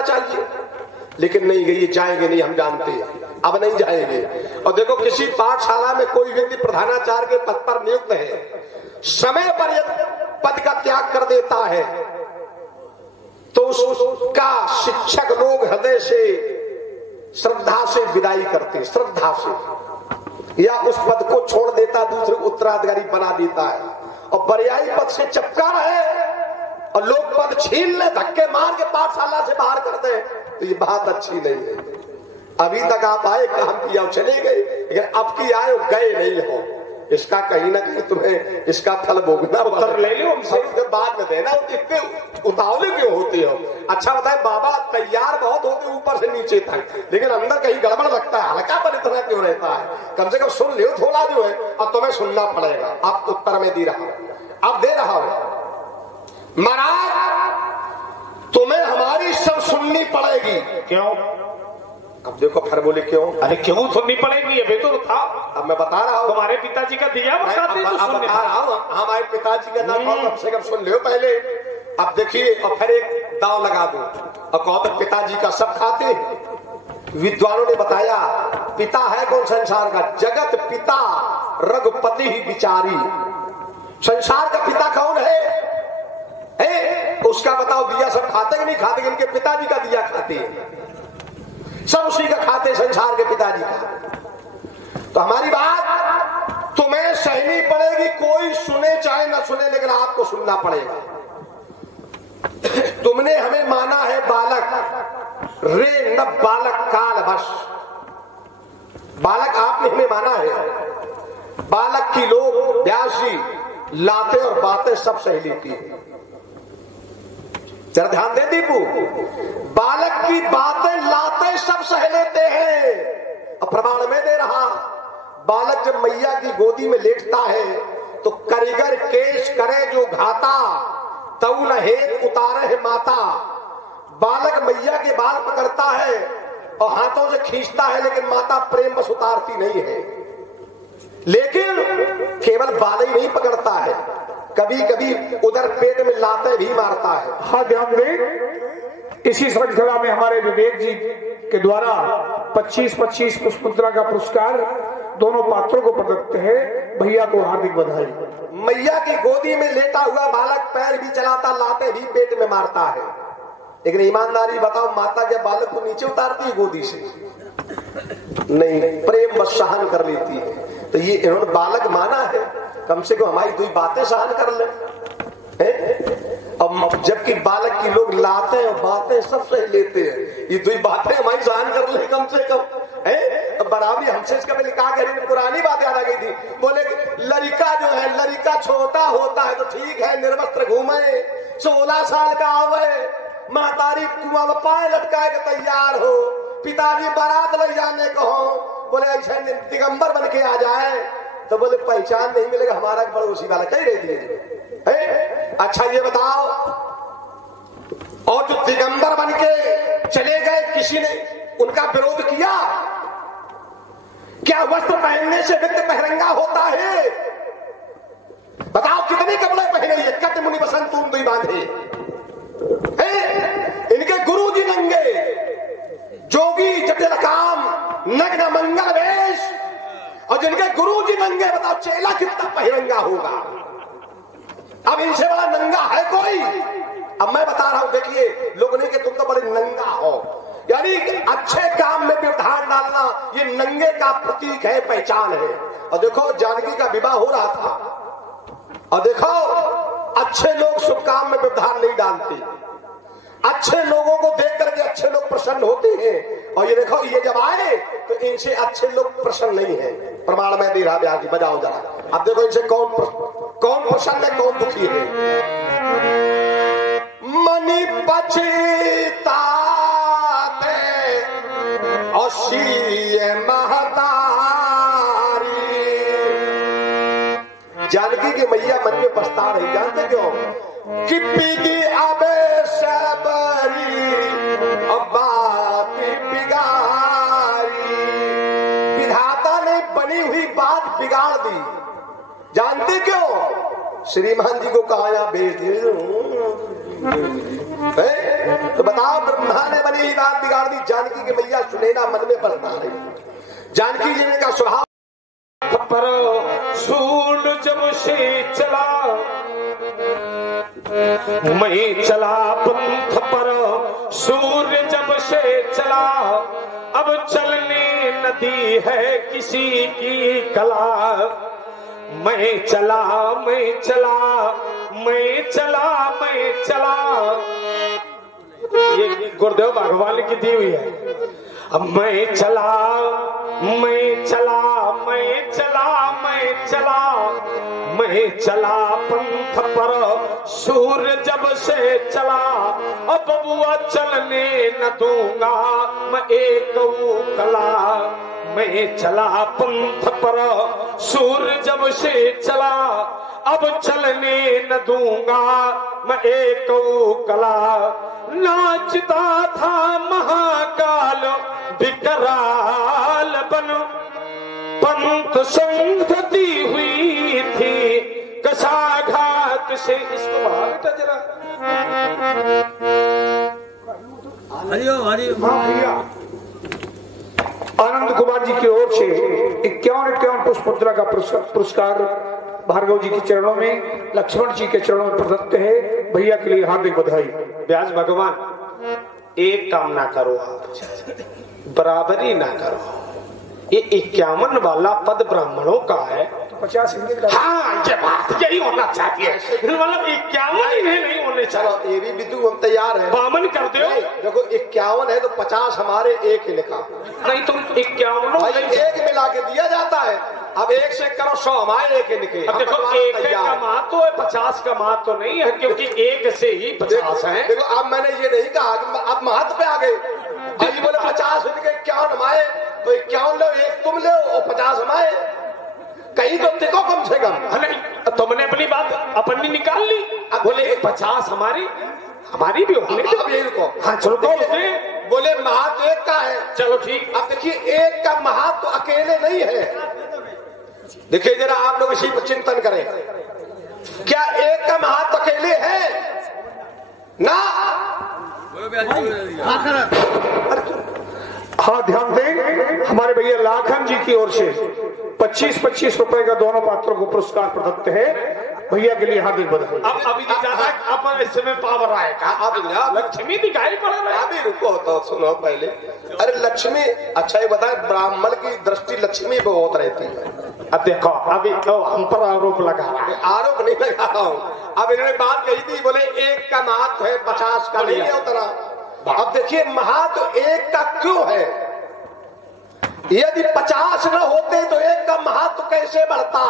चाहिए, लेकिन नहीं गई, जाएंगे नहीं, हम जानते हैं अब नहीं जाएंगे। और देखो किसी पाठशाला में कोई व्यक्ति प्रधानाचार्य के पद पर नियुक्त है, समय पर पद का त्याग कर देता है तो उसका शिक्षक लोग हृदय से श्रद्धा से विदाई करते, श्रद्धा से, या उस पद को छोड़ देता, दूसरे उत्तराधिकारी बना देता है। और पर्यायी पद से चिपका रहे और लोग पद छीन ले, धक्के मार के पाठशाला से बाहर कर दे, तो ये बात अच्छी नहीं है। अभी तक आप आए, काम किया और चले गए, लेकिन अब की आए और गए नहीं हो, इसका कहीं ना कहीं तुम्हें इसका फल भोगना। उत्तर ले लो हमसे, बाद में देना, इतने उतावले क्यों होते हो? अच्छा बताए, बाबा तैयार बहुत होते ऊपर से नीचे तक, लेकिन अंदर कहीं गड़बड़ लगता है, हल्का पर इतना क्यों रहता है? कम से कम सुन लियो थोड़ा जो है, अब तुम्हें सुनना पड़ेगा। अब उत्तर में दे रहा हूं, अब दे रहा हूं। महाराज तुम्हें हमारी सब सुननी पड़ेगी। क्यों? अब देखो फिर बोले क्यों? अरे क्यों सुननी पड़ेगी? अभी तो था, अब मैं बता रहा हूँ। तुम्हारे पिताजी का दिया तो बता रहा हूँ, हमारे पिताजी का नाम कम से कम सुन लो पहले। अब देखिए, और फिर एक दांव लगा दो और कहो तो पिताजी का सब खाते। विद्वानों ने बताया पिता है कौन संसार का? जगत पिता रघुपति ही विचारी। संसार का पिता कौन है? उसका बताओ, दिया सब खाते कि नहीं खाते? इनके पिताजी का दिया खाते, सब उसी का खाते, संसार के पिताजी का। तो हमारी बात तुम्हें सहनी पड़ेगी, कोई सुने चाहे न सुने, लेकिन आपको सुनना पड़ेगा। तुमने हमें माना है बालक, रे न बालक काल बस। बालक आपने हमें माना है, बालक की लोग व्यास जी लाते और बातें सब सह लेती है। जरा ध्यान दे दीपू, बालक की बातें लाते सब सह लेते हैं। और प्रमाण में दे रहा, बालक जब मैया की गोदी में लेटता है तो करिगर केश करे जो घाता, तऊ न हेत उतारे है माता। बालक मैया के बाल पकड़ता है और हाथों से खींचता है, लेकिन माता प्रेम बस उतारती नहीं है। लेकिन केवल बाल ही नहीं पकड़ता है, कभी कभी उधर पेट में लाते भी मारता है। हाँ, ध्यान दें, इसी श्रृंखला में हमारे विवेक जी के द्वारा 25-25 पुष्पमुद्रा का पुरस्कार दोनों पात्रों को प्रदत्त है। भैया को हार्दिक बधाई। मैया की गोदी में लेटा हुआ बालक पैर भी चलाता, लाते भी पेट में मारता है, लेकिन ईमानदारी बताओ, माता क्या बालक को नीचे उतारती है गोदी से? नहीं, प्रेम बस सहन कर लेती है। तो ये इन्होंने बालक माना है, कम से कम हमारी दो बातें सहन कर ले। अब जबकि बालक की लोग लाते हैं और बातें सब सही लेते हैं, ये दो बातें हमारी सहन कर ले कम से कम। बराबरी हमसे इसका पहले कहा गया, पुरानी बात याद आ गई थी। बोले लड़का जो है, लड़का छोटा होता है तो ठीक है, निर्वस्त्र घूमे, 16 साल का आवे, महतारी कुआं में पाए लटकाए के तैयार हो, पिताजी बारात ले जाने को हो, बोले ऐसे दिगंबर बन के आ जाए, तो बोले पहचान नहीं मिलेगा, हमारा पड़ोसी वाला कही रहती है। अच्छा ये बताओ, और जो दिगंबर बन के चले गए, किसी ने उनका विरोध किया? क्या वस्त्र पहनने से व्यक्ति बहिरंगा होता है? बताओ कितने कपड़े पहने, ये कट मुनि बसंत तुम दुई बांधे। इनके गुरु जी नंगे, जोगी जटिल काम, नग्न मंगल वेश, और जिनके गुरु जी नंगे, बताओ चेला कितना बहिरंगा होगा? अब इनसे बड़ा नंगा है कोई? अब मैं बता रहा हूं, देखिए लोग नहीं कि तुम तो बड़े नंगा हो, यानी अच्छे काम में व्यवधान डालना ये नंगे का प्रतीक है, पहचान है। और देखो जानकी का विवाह हो रहा था, और देखो अच्छे लोग शुभ काम में व्यवधान नहीं डालते, अच्छे लोगों को देख करके अच्छे लोग प्रसन्न होते हैं। और ये देखो, ये जब आए तो इनसे अच्छे लोग प्रसन्न नहीं है। प्रमाण में दे रहा ब्याह जी, बजाओ जरा। अब देखो इनसे कौन प्रसन्न है, कौन दुखी है। मनी पछताते और महतारी। जानकी की मैया मन में पछता रही, जानते क्यों? कि पीदी अबे सबरी और बाती बिगाड़ी, विधाता ने बनी हुई बात बिगाड़ दी। जानते क्यों? श्रीमान जी को कहा, भेज दिए तो बताओ, ब्रह्मा ने बनी ही बात बिगाड़ दी। जानकी के मैया सुनैना मन में बसता रही। जानकी जी ने का स्वभाव पर सूल जब से चला, मैं चला पंथ पर सूर्य जब से चला, अब चलने नदी है किसी की कला। मैं चला मैं चला मैं चला मैं चला, ये गुरुदेव भगवान की दी हुई है। अब मैं चला मैं चला मैं चला मैं चला, मैं चला पंथ पर सूर्य जब से चला, अब बबुआ चलने न दूंगा मैं एक कला। मैं चला पंथ पर सूर्य जब से चला, अब चलने न दूंगा मैं एक कला। नाचता था महाकाल विकराल बन, पंथ संगति हुई थी कसाघात से। इसको बढ़ा बेटा जरा। हरिओम हरिओम। हाँ भैया, आनंद कुमार जी की ओर से 51 पुष्प मुद्रा का पुरस्कार भार्गव जी के चरणों में, लक्ष्मण जी के चरणों में प्रदत्त है। भैया के लिए हार्दिक बधाई। व्यास भगवान, एक काम ना करो आप, बराबरी ना करो। ये 51 वाला पद ब्राह्मणों का है, 50 इनके का। हाँ ये बात यही होना चाहिए, मतलब 51 इन्हें नहीं होने चाहिए। ये भी विदु हम तैयार है। बामन कर दो। देखो 51 है तो 50 हमारे, एक इनका। नहीं तुम 51 भाई एक मिला के दिया जाता है। अब एक से करो 100 हमारे, एक इनके। अब देखो, एक का महत्व है, 50 का महत्व तो नहीं है, क्योंकि एक से ही 50 है। देखो अब मैंने ये नहीं कहा कि अब महत्व पे आ गए। अभी बोले 50 इनके, 51 हमारे, तो 51 लो, एक तुम लो और 50 हमारे। कहीं तो टिको कम से कम। नहीं तुमने अपनी बात अपनी निकाल ली। अब बोले 50 हमारी, हमारी भी होगी। अब यही रुको। हाँ चलो तो बोले महत्व एक का है। चलो ठीक। अब देखिए, एक का महत्व अकेले नहीं है। देखिए जरा आप लोग इसी पर चिंतन करें, क्या एक का महत्व अकेले है ना? हाँ ध्यान दें, हमारे भैया लाखन जी की ओर से 25-25 रुपए का दोनों पात्रों को पुरस्कार प्रदत्त है। भैया के लिए हार्दिक बधाई। अब अभी अब इसमें पावर आएगा। अब लक्ष्मी दिखाई पड़ रहा है। अभी रुको तो सुनो पहले। अरे लक्ष्मी, अच्छा ये बताए, ब्राह्मण की दृष्टि लक्ष्मी पे बहुत रहती है। अब देखो, अभी तो हम पर आरोप लगा रहा है। आरोप नहीं लगा रहा हूँ। अब इन्होंने बात कही थी, बोले एक का महत्व है, 50 का नहीं है उतना। अब देखिए महत्व एक का क्यों है? यदि 50 न होते तो एक का महत्व कैसे बढ़ता?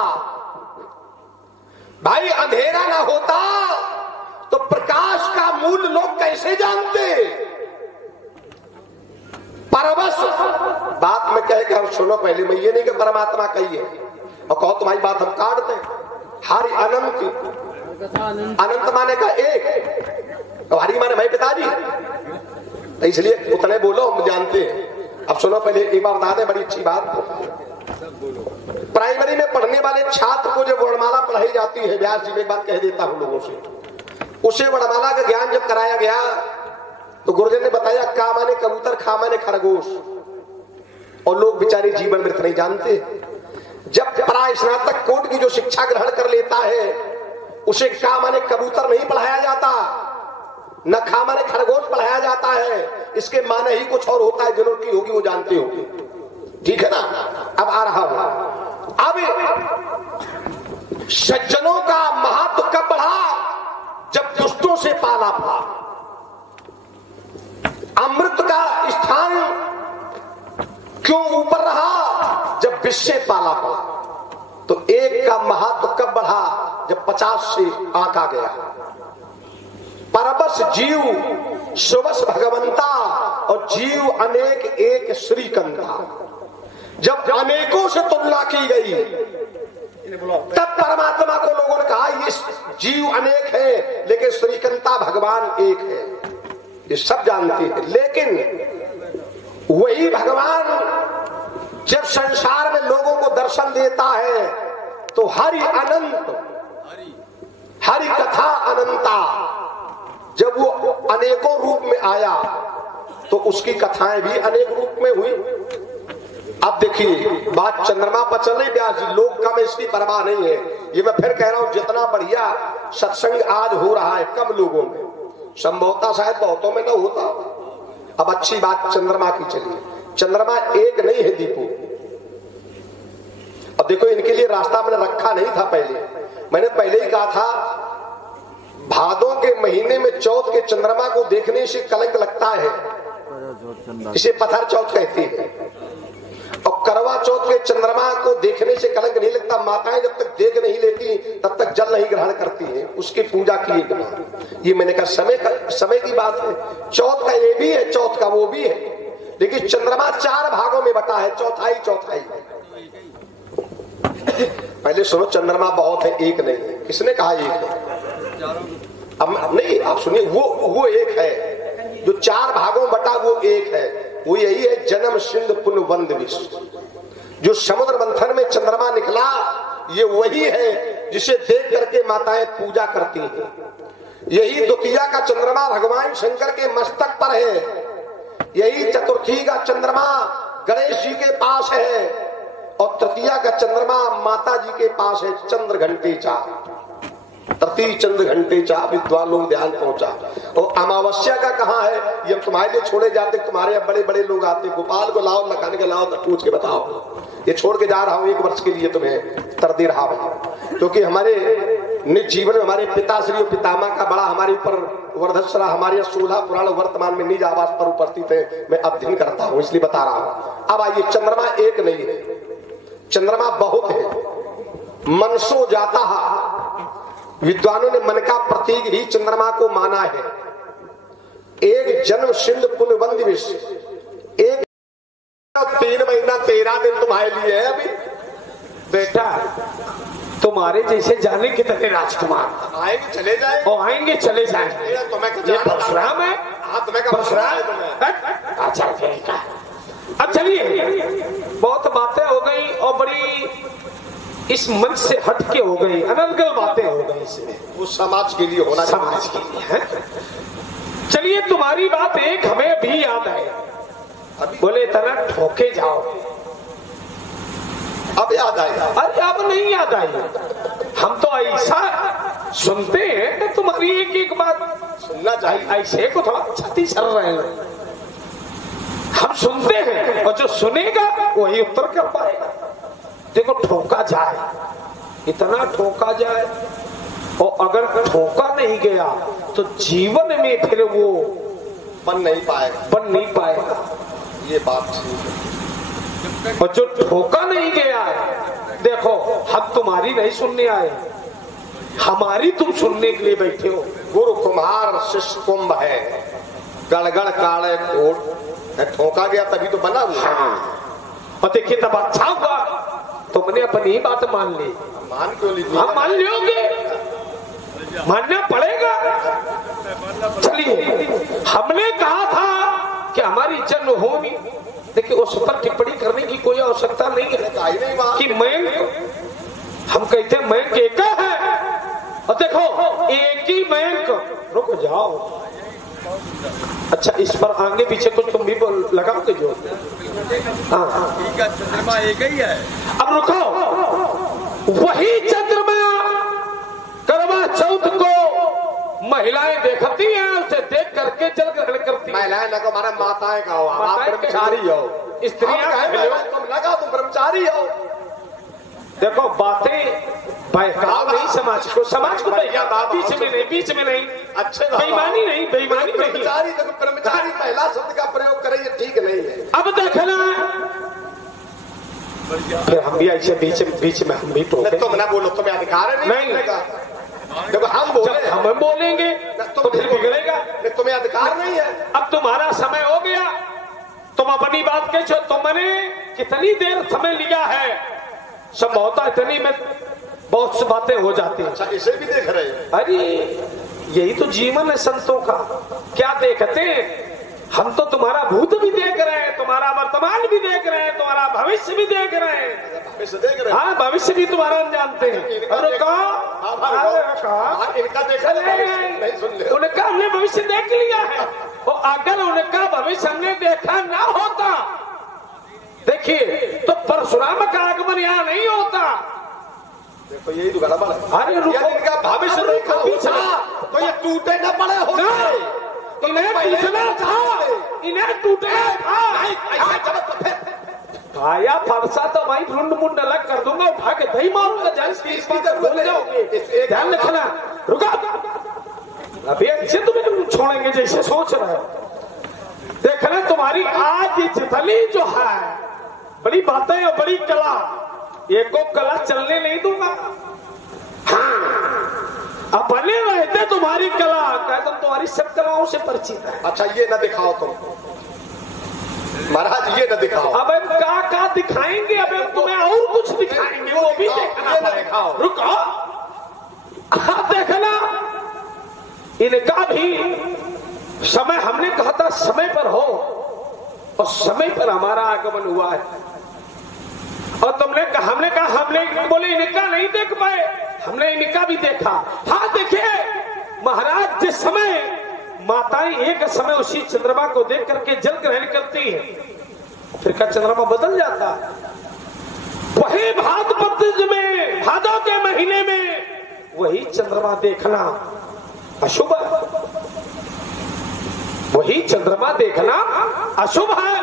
भाई अंधेरा ना होता तो प्रकाश का मूल्य लोग कैसे जानते? परवश बात में कह के हम सुनो पहले, मैं ये नहीं कि परमात्मा कही है और कहो तुम्हारी बात हम काटते हैं। हरि अनंत, अनंत माने का एक, और हरि माने मैं पिताजी, तो इसलिए उतने बोलो हम जानते हैं। अब सुनो पहले एक बात बता दें, बड़ी अच्छी बात। प्राइमरी में पढ़ने वाले छात्र को जो वर्णमाला पढ़ाई जाती है, व्यास जी में एक बात कह देता हूं लोगों से, उसे वर्णमाला का ज्ञान जब कराया गया तो गुरुजन ने बताया का माने कबूतर, खा माने खरगोश, और लोग बेचारे जीवन मृत नहीं जानते। जब परास्नातक कोट की जो शिक्षा ग्रहण कर लेता है उसे का माने कबूतर नहीं पढ़ाया जाता, न खा माने खरगोश पढ़ाया जाता है। इसके माने ही कुछ और होता है, जिन्होंने की होगी वो जानते होंगे। ठीक है ना? अब आ रहा हूं। अब सज्जनों का महत्व कब बढ़ा? जब दुष्टों से पाला पड़ा। अमृत का स्थान क्यों ऊपर रहा? जब विष से पाला पड़ा। तो एक का महत्व कब बढ़ा? जब 50 से आंका गया। परबस जीव सुबस भगवंता, और जीव अनेक एक श्रीकंता। जब अनेकों से तुलना की गई तब परमात्मा को लोगों ने कहा ये जीव अनेक है लेकिन श्रीकंता भगवान एक है। ये सब जानते हैं, लेकिन वही भगवान जब संसार में लोगों को दर्शन देता है तो हरि अनंत, हरि कथा अनंता, जब वो अनेकों रूप में आया तो उसकी कथाएं भी अनेक रूप में हुई। अब देखिए बात चंद्रमा पर चल रही व्यास जी, लोग का में इसकी परवाह नहीं है। ये मैं फिर कह रहा हूं, जितना बढ़िया सत्संग आज हो रहा है कम लोगों में, संभवतः शायद बहुतों में न होता। अब अच्छी बात चंद्रमा की चलिए। चंद्रमा एक नहीं है दीपू। अब देखो इनके लिए रास्ता मैंने रखा नहीं था पहले, मैंने पहले ही कहा था भादों के महीने में चौथ के चंद्रमा को देखने से कलंक लगता है, इसे पत्थर चौथ कहते हैं। और करवा चौथ के चंद्रमा को देखने से कलंक नहीं लगता। माताएं जब तक देख नहीं लेती तब तक जल नहीं ग्रहण करती हैं, उसकी पूजा की बिना। ये मैंने कहा समय की बात है। चौथ का ये भी है, चौथ का वो भी है, लेकिन चंद्रमा 4 भागों में बटा है, चौथाई चौथाई। पहले सुनो, चंद्रमा बहुत है, एक नहीं है। किसने कहा एक है? अब नहीं, आप सुनिए, वो एक है जो 4 भागों में बटा, वो एक है। वो यही है जन्म सिंध पुण्य वंद विश्व। जो समुद्र मंथन में चंद्रमा निकला, ये वही है जिसे देख करके माताएं पूजा करती हैं। यही द्वितीया का चंद्रमा भगवान शंकर के मस्तक पर है। यही चतुर्थी का चंद्रमा गणेश जी के पास है, और तृतीया का चंद्रमा माता जी के पास है। चंद्र घंटे चा तृतीय चंद्र घंटे चा विद्वान लोग ध्यान पहुंचा। और अमावस्या का कहाँ है? ये तुम्हारे लिए छोड़े जाते, तुम्हारे बड़े बड़े लोग आते, गोपाल को लाओ, लखाने के लाओ, तो पूछ के बताओ। ये छोड़ के जा रहा हूं 1 वर्ष के लिए, तुम्हें तर दे रहा हूं, क्योंकि हमारे निज जीवन में हमारे पिताश्री और पितामह का बड़ा हमारे ऊपर वर्धस्रा, हमारे 16 पुराण वर्तमान में निज आवास पर उपस्थित है। मैं अध्ययन करता हूं इसलिए बता रहा हूं। अब आइए, चंद्रमा एक नहीं है, चंद्रमा बहुत है। मनसो जाता है, विद्वानों ने मन का प्रतीक ही चंद्रमा को माना है। एक जन्म सिंध पुण्य वंद विश्व, एक 3 महीना 13 दिन तुम्हारे लिए है। अभी बेटा तुम्हारे जैसे जाने कितने राजकुमार आएंगे चले जाए, और आएंगे चले जाएंगे। ये परशुराम है। हाँ, तुम्हें परशुराम। अच्छा बेटा, अब चलिए, बहुत बातें हो गई और बड़ी इस मंच से हटके हो गई, अनर्गल बातें हो गई इसमें। वो समाज के लिए होना, समाज के लिए है। चलिए, तुम्हारी बात एक हमें भी याद है, बोले तना ठोके जाओ। अब याद आएगा? अरे अब नहीं याद आई। हम तो ऐसा सुनते हैं कि तुम्हारी एक एक बात सुनना चाहिए। ऐसे को थोड़ा छाती चल रहे हैं, हम सुनते हैं, और जो सुनेगा वही उत्तर कर पाएगा। देखो, ठोका जाए, इतना ठोका जाए, और अगर ठोका नहीं गया तो जीवन में फिर वो बन नहीं पाएगा। ये बात ठीक है। और जो ठोका नहीं गया है, देखो हम तुम्हारी नहीं सुनने आए, हमारी तुम सुनने के लिए बैठे हो। गुरु कुम्हार शिष्य कुंभ है, गड़गड़ काले कोट, ठोका गया तभी तो बना हुआ। हाँ, और देखिए तब अच्छा हुआ, तुमने अपनी बात मान ली। मान क्यों ली? हम मान लोगे, मानना पड़ेगा। चलिए, हमने कहा था कि हमारी जन्मभूमि, देखिए उस पर टिप्पणी करने की कोई आवश्यकता नहीं है कि मैं, हम कहते हैं बैंक एक है, और देखो एक ही बैंक। रुक जाओ, अच्छा इस पर आगे पीछे कुछ तुम भी लगाओगे जो? हाँ, चंद्रमा एक ही है। अब रुको, वही चंद्रमा करवा चौथ को महिलाएं देखती हैं, उसे देख करके जल ग्रहण करती हैं। महिलाएं लगा, हमारा माताएं का हो, आप ब्रह्मचारी हो, स्त्रियां तुम लगा, तुम ब्रह्मचारी हो। देखो बातें बहकाव नहीं, समाज को बीच में नहीं। अच्छे बेईमानी नहीं, बेईमानी नहीं। ब्रह्मचारी पहला शब्द का प्रयोग करे, ये ठीक नहीं है। अब देखना, फिर हम भी ऐसे बीच में हम भी टोके। तुम ना बोलो, तुम्हें अधिकार है नहीं। देखो हम बोले, हम बोलेंगे तो फिर बिगड़ेगा। तुम्हें अधिकार नहीं है। अब तुम्हारा समय हो गया, तुम अपनी बात कह, तुमने कितनी देर समय लिया है, संभवतः इतनी में बहुत सी बातें हो जाती हैं। अच्छा, इसे भी देख रहे हैं? अरे यही तो जीवन है संतों का। क्या देखते हैं? हम तो तुम्हारा भूत भी देख रहे हैं, तुम्हारा वर्तमान भी देख रहे हैं, तुम्हारा भविष्य भी देख रहे हैं। भविष्य देख रहे हैं? हाँ, भविष्य भी तुम्हारा जानते हैं। और कहा इनका देखा नहीं सुन ले। उनका हमने भविष्य देख लिया है, और अगर उनका भविष्य हमने देखा ना होता, देखिए तो परशुराम का आगमन यहाँ नहीं होता। देखो यही तो गड़बड़ है। अरे रुको, इनका भविष्य देखा होता तो ये टूटे न पड़े होते। इन्हें टूटना था, इन्हें टूटना था। आया फरसा तो वही ढूंढ मुंड अलग कर दूंगा, उठा के दही मारूंगा, भूल जाओगे। ध्यान रखना। रुको, अभी अच्छे तुम्हें छोड़ेंगे जैसे सोच रहे हो। देखना तुम्हारी आज जितनी जो है बड़ी बातें और बड़ी कला, एको कला चलने नहीं दूंगा। अपने रहते तुम्हारी कला, कहता तुम्हारी सब कलाओं से परिचित है। अच्छा ये न दिखाओ तुम महाराज, ये न दिखाओ। अब हम का दिखाएंगे, अब हम तुम्हें और कुछ दिखाएंगे, वो भी देखना पड़ेगा। रुको, आप देखना, इनका भी समय हमने कहा था समय पर हो, और समय पर हमारा आगमन हुआ है। और हमने कहा बोले इनका नहीं देख पाए, हमने इनका भी देखा। हाँ देखिए महाराज, जिस समय माताएं एक समय उसी चंद्रमा को देख करके जल ग्रहण करती है, फिर का चंद्रमा बदल जाता है। वही भाद्रपद में, भादों के महीने में वही चंद्रमा देखना अशुभ है, वही चंद्रमा देखना अशुभ है।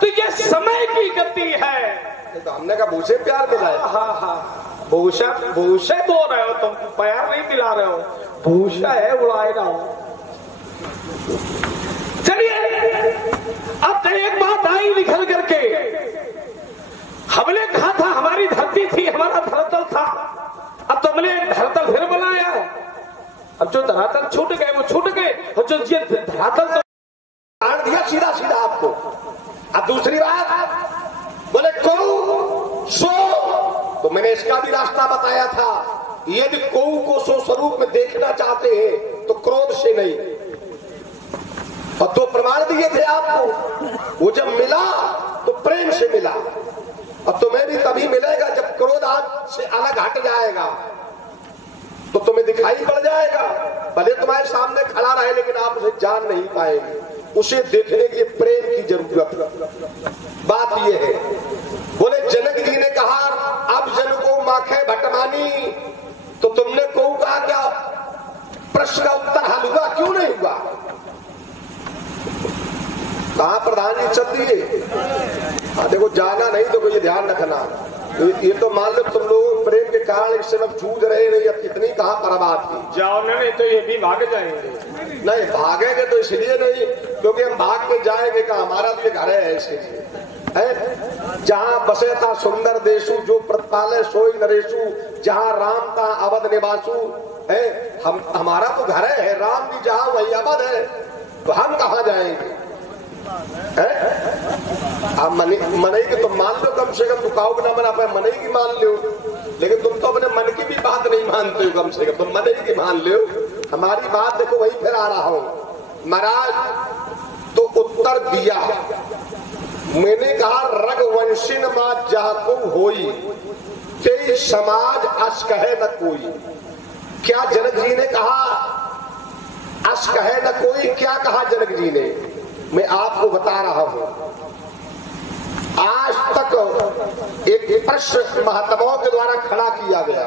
तो ये समय की गति है। तो हमने कहा भूसे प्यार मिला है। हाँ, भूषा बोल रहे हो तुम, प्यार नहीं मिला रहे हो, भूषा है, उड़ाए ना हो। चलिए अब एक बात आई निकल करके, हमने कहा था हमारी धरती थी, हमारा धरातल था, अब तुमने धरातल फिर बनाया है। अब जो धरातल छूट गए वो छूट गए, और जो ये धरातल तो काट दिया सीधा सीधा आपको। अब दूसरी बात बोले कौ सो, तो मैंने इसका भी रास्ता बताया था। यदि कौ को सो स्वरूप में देखना चाहते हैं तो क्रोध से नहीं, और दो प्रमाण दिए थे आपको। वो जब मिला तो प्रेम से मिला, और तुम्हें भी तभी मिलेगा जब क्रोध आज से अलग हट जाएगा, तो तुम्हें दिखाई पड़ जाएगा। भले तुम्हारे सामने खड़ा रहे लेकिन आप उसे जान नहीं पाएंगे। उसे देखने के लिए प्रेम की जरूरत। बात यह है, बोले जनक जी ने कहा अब जन को माखे भटमानी, तो तुमने को कहा क्या प्रश्न का उत्तर हल हुआ, क्यों नहीं हुआ? कहा प्रधान जी चल दिए। हाँ देखो, जाना नहीं तो ये ध्यान रखना। ये तो मान लो तुम लोग प्रेम के कारण एक सिर्फ जूझ रहे नहीं, अब कितनी कहा बर्बाद की। जाओ नहीं तो ये भी भाग जाएंगे। नहीं भागेंगे तो इसलिए नहीं क्योंकि हम भाग के जाएंगे कहा, हमारा भी घर है ऐसे है। जहाँ बसे था सुंदर देशु, जो प्रतिपाले सोई नरेशु, जहाँ राम था अवध निवासु है। हमारा तो घर है, राम भी जहाँ वही अवध है, तो हम कहाँ जाएंगे? आप मनई की तो मान लो, कम से कम दुकाओ ना बना पाए, मनई की मान लो, लेकिन तुम तो अपने मन की भी बात नहीं मानते हो। कम से कम तुम मनई की मान लो। हमारी बात देखो, वही फिर आ रहा हूं महाराज। तो उत्तर दिया, मैंने कहा रघुवंशी मां जाको होई, ते समाज अस कहे न कोई। क्या जनक जी ने कहा अस कहे न कोई? क्या कहा जनक जी ने? मैं आपको बता रहा हूं। आज तक एक प्रश्न महात्माओं के द्वारा खड़ा किया गया,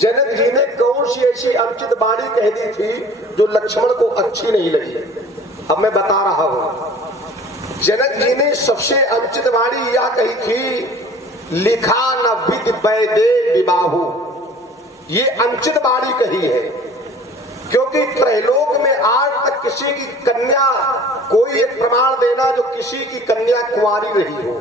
जनक जी ने कौन सी ऐसी अनुचित वाणी कह दी थी जो लक्ष्मण को अच्छी नहीं लगी? अब मैं बता रहा हूं। जनक जी ने सबसे अनुचित वाणी यह कही थी, लिखा न विद वैदे विवाहु। ये अनुचित वाणी कही है, क्योंकि त्रैलोक में आज तक किसी की कन्या, कोई एक प्रमाण देना जो किसी की कन्या कुंवारी रही हो।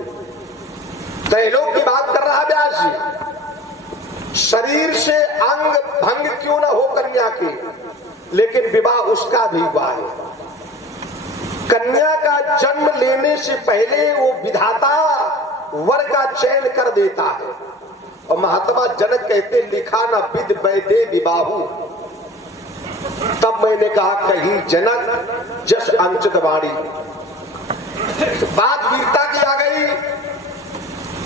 त्रैलोक की बात कर रहा व्यास जी। शरीर से अंग भंग क्यों ना हो कन्या की, लेकिन विवाह उसका भी हुआ है। कन्या का जन्म लेने से पहले वो विधाता वर का चयन कर देता है, और महात्मा जनक कहते लिखा न विद वैदे विवाहु। तब मैंने कहा कहीं जनक जस अनुचित वाणी। बात वीरता की आ गई।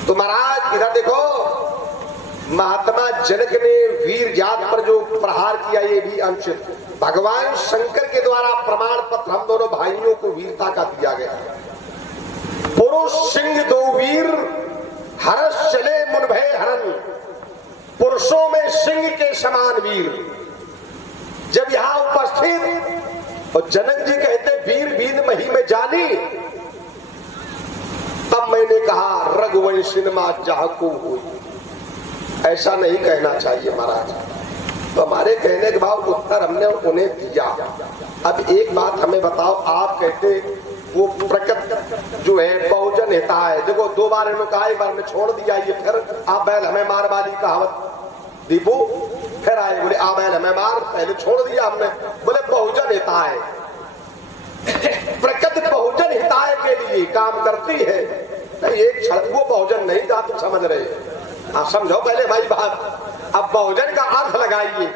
तो महाराज इधर देखो, महात्मा जनक ने वीर जात पर जो प्रहार किया ये भी अनुचित। भगवान शंकर के द्वारा प्रमाण पत्र हम दोनों भाइयों को वीरता का दिया गया। पुरुष सिंह दो वीर, हर्ष चले मुन भय हरन, पुरुषों में सिंह के समान वीर। जब यहां उपस्थित और जनक जी कहते वीर बीन मही में जानी, तब मैंने कहा रघुवंशी मा जाहको हुई। ऐसा नहीं कहना चाहिए महाराज। तो हमारे कहने के बाद उत्तर हमने उन्हें दिया। अब एक बात हमें बताओ, आप कहते वो प्रकृति जो है बहुजन हिता है। देखो दो बार इन्होंने कहा, एक बार में छोड़ दिया, ये फिर आप बैल हमें मार वाली कहावत दीपू फिर आए, बोले आ बैल हमें मार, पहले छोड़ दिया हमने, बोले बहुजन हिताय। प्रकृति बहुजन हिताय के लिए काम करती है। नहीं एक क्षण वो बहुजन नहीं था, तुम समझ रहे, आप समझो पहले भाई बात। अब बहुजन का अर्थ लगाइए।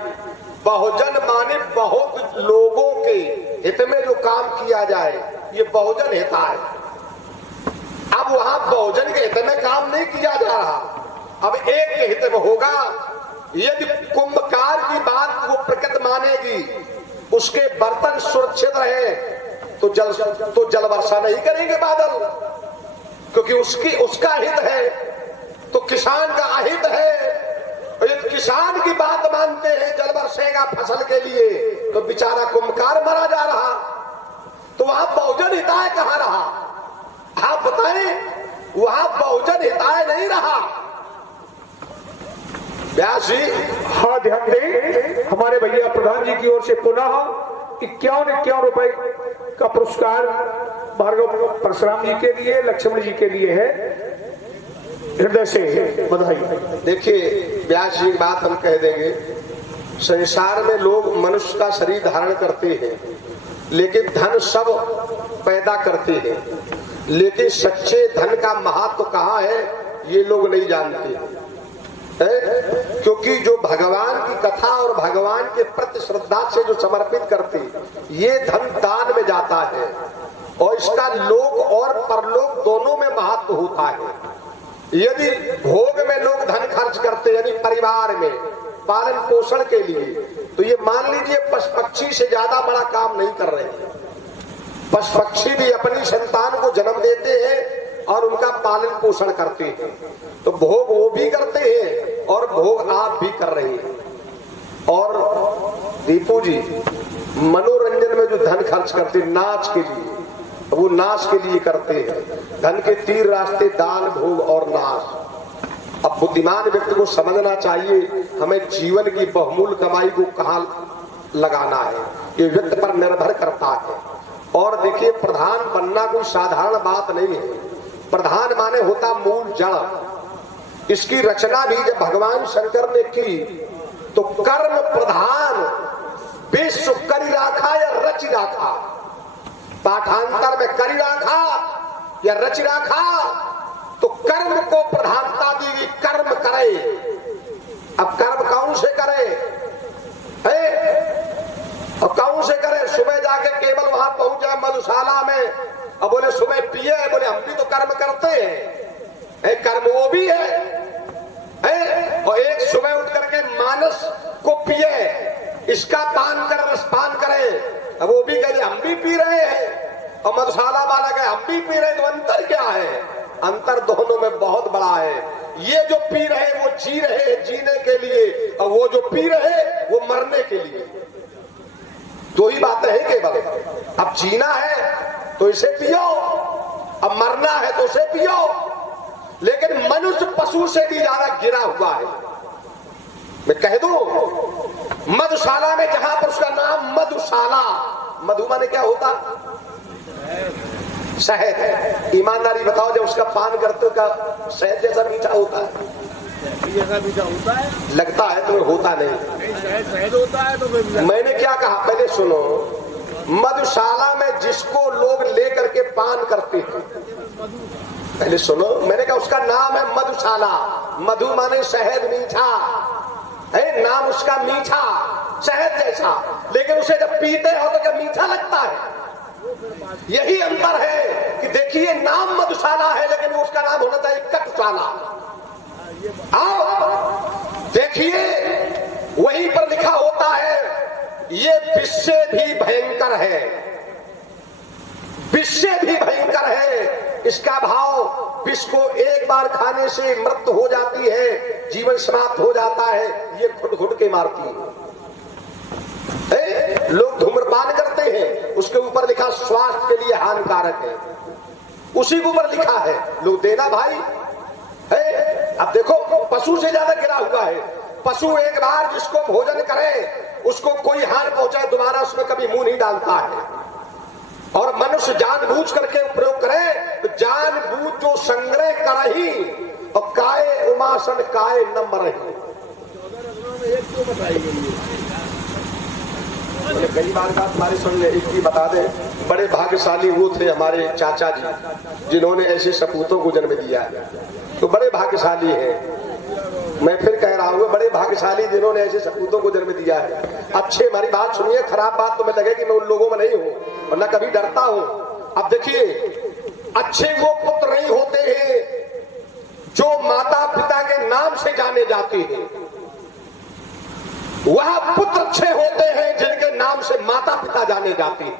बहुजन माने बहुत लोगों के हित में जो काम किया जाए, ये बहुजन हिताय। अब वहां बहुजन के हित में काम नहीं किया जा रहा, अब एक के हित में होगा। यदि कुंभकार की बात वो प्रकृति मानेगी, उसके बर्तन सुरक्षित रहे तो जल वर्षा नहीं करेंगे बादल, क्योंकि उसका हित है, तो किसान का अहित है। और यदि किसान की बात मानते हैं जल बरसेगा फसल के लिए, तो बेचारा कुंभकार मरा जा रहा, तो वहां बहुजन हिताय कहां रहा? आप बताएं, वहां बहुजन हिताय नहीं रहा। व्यास जी हाँ ध्यान दें, हमारे भैया प्रधान जी की ओर से पुनः 51 रुपए का पुरस्कार भार्गव परशुराम जी के लिए, लक्ष्मण जी के लिए है। हृदय से बधाई। देखिए व्यास जी बात हम कह देंगे, संसार में लोग मनुष्य का शरीर धारण करते हैं, लेकिन धन सब पैदा करते हैं, लेकिन सच्चे धन का महत्व कहाँ है ये लोग नहीं जानते। क्योंकि जो भगवान की कथा और भगवान के प्रति श्रद्धा से जो समर्पित करते, ये धन दान में जाता है और इसका लोक और परलोक दोनों में महत्व होता है। यदि भोग में लोग धन खर्च करते, यानी परिवार में पालन पोषण के लिए, तो ये मान लीजिए पशु पक्षी से ज्यादा बड़ा काम नहीं कर रहे हैं। पशु पक्षी भी अपनी संतान को जन्म देते हैं और उनका पालन पोषण करते हैं, तो भोग वो भी करते हैं और भोग आप भी कर रहे हैं। और दीपू जी मनोरंजन में जो धन खर्च करते नाच के लिए, वो नाच के लिए करते हैं। धन के 3 रास्ते, दान, भोग और नाश। अब बुद्धिमान व्यक्ति को समझना चाहिए हमें जीवन की बहुमूल्य कमाई को कहां लगाना है, ये व्यक्ति पर निर्भर करता है। और देखिए प्रधान बनना कोई साधारण बात नहीं है। प्रधान माने होता मूल जड़। इसकी रचना भी जब भगवान शंकर ने की, तो कर्म प्रधान विश्व करी राखा या रचि राखा, पाठांतर में करी राखा या रचि राखा, तो कर्म को प्रधानता दी गई, कर्म करे। अब कर्म कौन से करे और कौन से करे? सुबह जाके केवल वहां पहुंच जाए मधुशाला में और बोले सुबह पिए, बोले हम भी तो कर्म करते हैं, कर्म वो भी है। और एक सुबह उठ करके मानस को पिए, इसका पान कर रसपान करे, अब वो भी कहे हम भी पी रहे हैं, और मधुशाला वाला कहे हम भी पी रहे हैं। तो अंतर क्या है? अंतर दोनों में बहुत बड़ा है। ये जो पी रहे वो जी रहे हैं जीने के लिए, और वो जो पी रहे वो मरने के लिए। दो ही बातें हैं केवल। अब जीना है तो इसे पियो, अब मरना है तो उसे पियो। लेकिन मनुष्य पशु से भी ज्यादा गिरा हुआ है। मैं कह दूं, मधुशाला में जहां पर उसका नाम मधुशाला, मधु माने क्या होता? शहद है। ईमानदारी बताओ, जब उसका पान करते हो का शहद जैसा मीठा होता है? जैसा मीठा होता है, लगता है तो होता नहीं। शहद होता है तो मैंने क्या कहा पहले सुनो। मधुशाला में जिसको लोग लेकर के पान करते हैं, पहले सुनो, मैंने कहा उसका नाम है मधुशाला। मधु माने शहद, मीठा है, नाम उसका मीठा, शहद जैसा। लेकिन उसे जब पीते हो तो क्या मीठा लगता है? यही अंतर है कि देखिए नाम मधुशाला है, लेकिन उसका नाम होना चाहिए कटुशाला। आओ देखिए वहीं पर लिखा होता है ये विष से भी भयंकर है, विष से भी भयंकर है। इसका भाव विष को एक बार खाने से मृत्यु हो जाती है, जीवन समाप्त हो जाता है। ये घुट घुट के मारती है। लोग धूम्रपान करते हैं, उसके ऊपर लिखा स्वास्थ्य के लिए हानिकारक है, उसी के ऊपर लिखा है। लोग देना भाई अब देखो पशु से ज्यादा गिरा हुआ है। पशु एक बार जिसको भोजन करे उसको कोई हानि पहुंचाए दोबारा उसमें कभी मुंह नहीं डालता है। और मनुष्य जानबूझ करके प्रयोग करे तो जानबूझ जो संग्रह करही और काये उमासन काये न मरही। कई बार बात हमारी सुन ले, इसकी बता दे। बड़े भाग्यशाली वो थे हमारे चाचा जी जिन्होंने ऐसे सपूतों को जन्म दिया, तो बड़े भाग्यशाली हैं। मैं फिर कह रहा हूँ बड़े भाग्यशाली जिन्होंने ऐसे सपूतों को जन्म दिया है। अच्छे हमारी बात सुनिए, खराब बात तो मैं लगे कि मैं उन लोगों में नहीं हूँ और न कभी डरता हूँ। अब देखिए अच्छे वो पुत्र नहीं होते हैं जो माता पिता के नाम से जाने जाते हैं, वह पुत्र अच्छे होते हैं जिनके नाम से माता पिता जाने जाते हैं।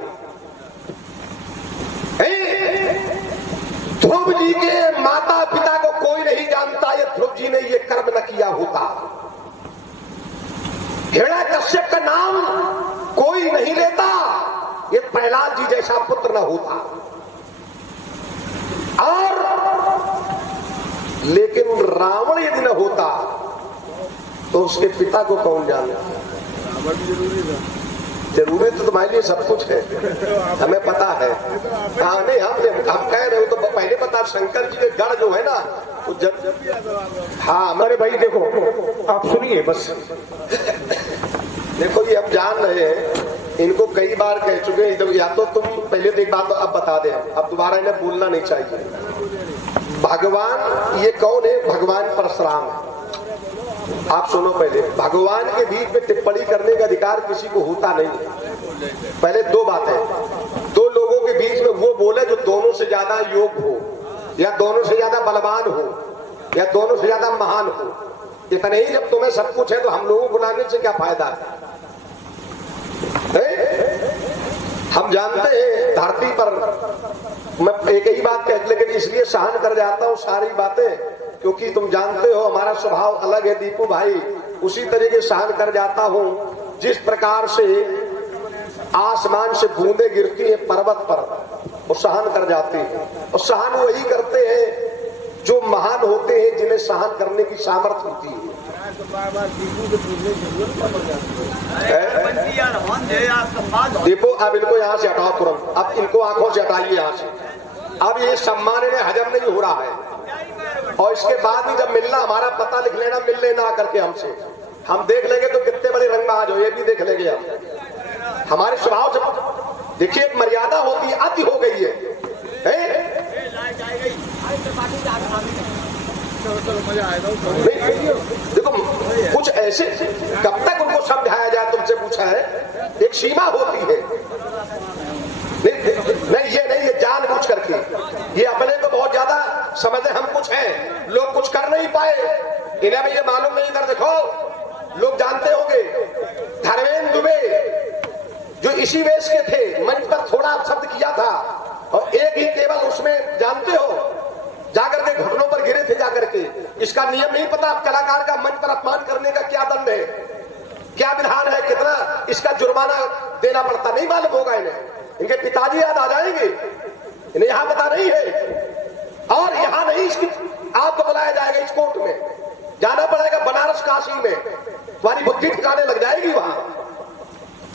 ध्रुव जी के माता पिता को कोई नहीं जानता, ये ध्रुव जी ने ये कर्म न किया होता। हिरण्यकश्यप का नाम कोई नहीं लेता, ये प्रहलाद जी जैसा पुत्र न होता। और लेकिन रावण यदि न होता तो उसके पिता को कौन जानता? जरूरी तो तुम्हारे लिए सब कुछ है, हमें पता है। हाँ नहीं हम कह रहे हो तो पहले पता, शंकर जी के गढ़ जो है ना हाँ। अरे भाई देखो आप सुनिए बस। देखो ये हम जान रहे हैं, इनको कई बार कह चुके हैं, तो या तो तुम पहले तो एक बात तो अब बता दे, अब दोबारा इन्हें बोलना नहीं चाहिए। भगवान ये कौन है? भगवान परशुराम है। आप सुनो पहले, भगवान के बीच में टिप्पणी करने का अधिकार किसी को होता नहीं है। पहले दो बातें, दो लोगों के बीच में वो बोले जो दोनों से ज्यादा योग हो, या दोनों से ज्यादा बलवान हो, या दोनों से ज्यादा महान हो। इतने ही जब तुम्हें सब कुछ है तो हम लोगों को बुलाने से क्या फायदा है? हम जानते हैं धरती पर मैं एक ही बात कह, लेकिन इसलिए सहन कर जाता हूं सारी बातें क्योंकि तुम जानते हो हमारा स्वभाव अलग है दीपू भाई। उसी तरीके सहन कर जाता हूं जिस प्रकार से आसमान से बूंदे गिरती है पर्वत पर, वो सहन कर जाते हैं। और सहन वही करते हैं जो महान होते हैं, जिन्हें सहन करने की सामर्थ्य होती है। दीपू अब इनको यहाँ से हटाओ तुरंत, अब इनको आंखों से हटाइए यहाँ से। अब ये सम्मान इन्हें हजम नहीं हो रहा है। और इसके बाद भी जब मिलना हमारा पता लिख लेना, मिल लेना करके हमसे, हम देख लेंगे तो कितने बड़े रंगबाज हो, ये भी देख लेंगे हम। हमारे स्वभाव से देखिए एक मर्यादा होती है, अति हो गई है। देखो कुछ ऐसे कब तक उनको समझाया जाए, तुमसे पूछा है, एक सीमा होती है। नहीं ये नहीं, ये जानबूझ करके, ये अपने को बहुत ज्यादा समझे हम कुछ हैं, लोग कुछ कर नहीं पाए, इन्हें भी ये मालूम नहीं। कर देखो लोग जानते होंगे धर्मेंद्र दुबे जो इसी वेश के थे, मंच पर थोड़ा शब्द किया था और एक ही केवल उसमें जानते हो जाकर के घुटनों पर गिरे थे जाकर के। इसका नियम नहीं पता, कलाकार का मंच पर अपमान करने का क्या दंड है, क्या विधान है, कितना इसका जुर्माना देना पड़ता, नहीं मालूम होगा इन्हें। इनके पिताजी याद आ जाएंगे, इन्हें यहाँ पता नहीं है। और यहाँ नहीं, इसकी आपको बुलाया जाएगा, इस कोर्ट में जाना पड़ेगा, बनारस काशी में, तुम्हारी बुद्धि ठिकाने लग जाएगी वहां।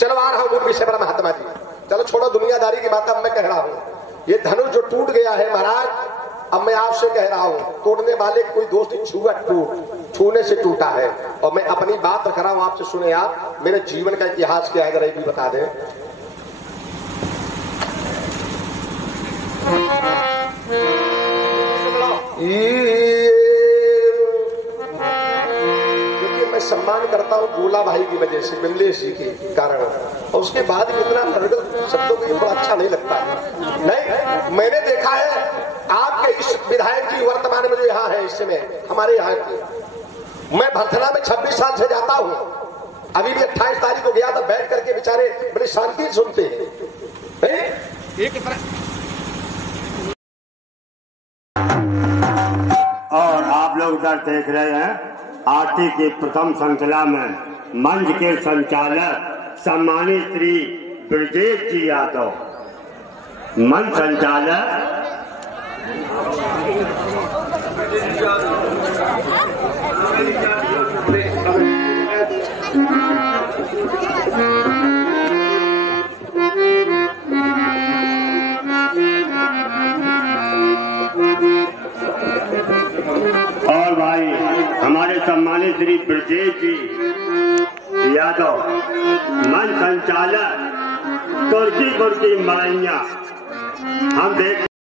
चलो आ रहा हूं उस विषय पर महात्मा जी, चलो छोड़ो दुनियादारी की बात। अब मैं कह रहा हूं ये धनुष जो टूट गया है महाराज, अब मैं आपसे कह रहा हूं तोड़ने वाले कोई दोस्त छुआ छूने से टूटा है। और मैं अपनी बात रख रहा हूं, आपसे सुने आप, मेरे जीवन का इतिहास क्या है जरा भी बता दें। देखिए मैं सम्मान करता हूँ गोला भाई की वजह से, बिमलेश जी के कारण, और उसके बाद इतना शब्दों को बड़ा अच्छा नहीं लगता है। नहीं, मैंने देखा है आपके इस विधायक जी वर्तमान में जो यहाँ है इस समय हमारे यहाँ के, मैं भरथना में 26 साल से जाता हूँ। अभी भी 28 तारीख को गया था, बैठ करके बेचारे बड़ी शांति सुनते हैं। और आप लोग इधर देख रहे हैं आरती की प्रथम श्रृंखला में मंच के संचालक सम्मानित श्री ब्रजेश जी यादव, मंच संचालक और भाई हमारे सम्मानित श्री ब्रजेश जी यादव, मंच संचालक तुर्की बुर्की माइया। हम देख